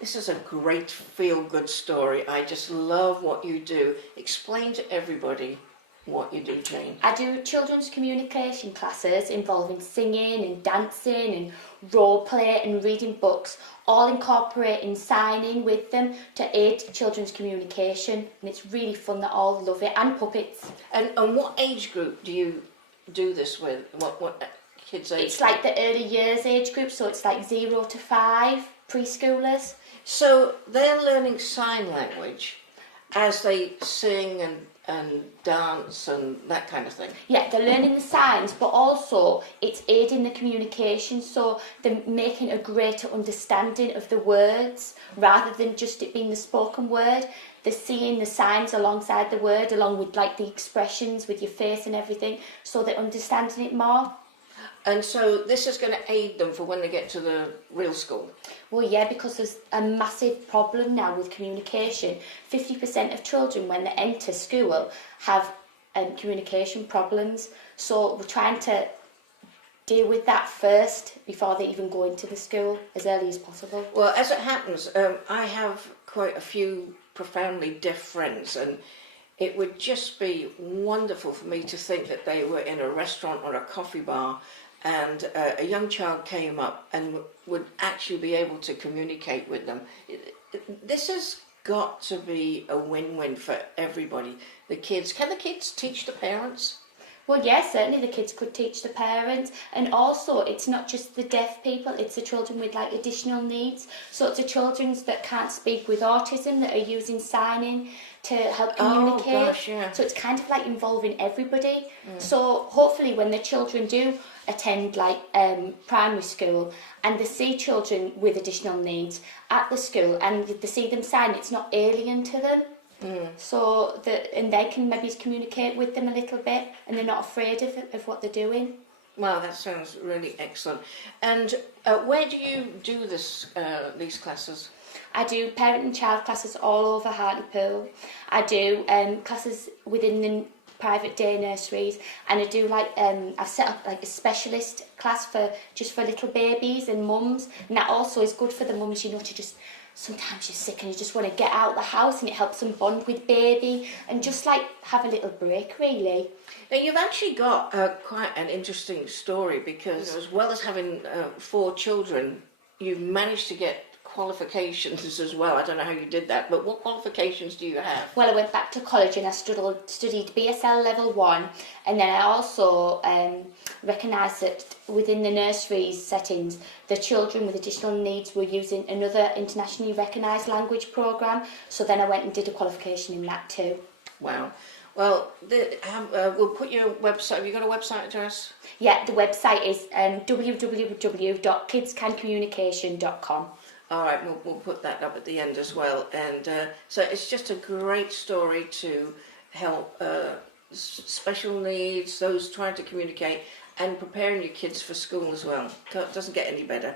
This is a great feel-good story. I just love what you do. Explain to everybody what you do, Jane. I do children's communication classes involving singing and dancing and role play and reading books, all incorporating signing with them to aid children's communication, and it's really fun. They all love it, and puppets. And what age group do you do this with? What kids age? It's like the early years age group, so it's like 0 to 5 preschoolers. So they're learning sign language as they sing and dance and that kind of thing. Yeah, they're learning the signs, but also it's aiding the communication, so they're making a greater understanding of the words rather than just it being the spoken word. They're seeing the signs alongside the word, along with like the expressions with your face and everything, so they're understanding it more. And so this is going to aid them for when they get to the real school. Well, yeah, because there's a massive problem now with communication. 50% of children, when they enter school, have communication problems. So we're trying to deal with that first before they even go into the school as early as possible. Well, as it happens, I have quite a few profoundly deaf friends, and it would just be wonderful for me to think that they were in a restaurant or a coffee bar and a young child came up and would actually be able to communicate with them. This has got to be a win-win for everybody. The kids, can the kids teach the parents? Well, yes, certainly the kids could teach the parents, and also it's not just the deaf people, it's the children with like additional needs. So it's the children that can't speak with autism that are using signing to help communicate. Oh, gosh, yeah. So it's kind of like involving everybody. So hopefully when the children do attend like primary school and they see children with additional needs at the school and they see them sign, it's not alien to them. So that, and they can maybe communicate with them a little bit, and they're not afraid of what they're doing. Wow, that sounds really excellent. And where do you do this these classes? I do parent and child classes all over Hartlepool. I do classes within the private day nurseries, and I do like I've set up like a specialist class for little babies and mums, and that also is good for the mums, you know, to just. Sometimes you're sick and you just want to get out of the house, and it helps them bond with baby and just like have a little break, really. Now you've actually got quite an interesting story, because as well as having 4 children, you've managed to get qualifications as well. I don't know how you did that, but what qualifications do you have? Well, I went back to college and I studied BSL level 1, and then I also recognised that within the nursery settings, the children with additional needs were using another internationally recognised language programme, so then I went and did a qualification in that too. Wow. Well, we'll put your website. Have you got a website address? Yeah, the website is www.kidskancommunication.com. All right, we'll put that up at the end as well. And so it's just a great story to help special needs, those trying to communicate, and preparing your kids for school as well. It doesn't get any better.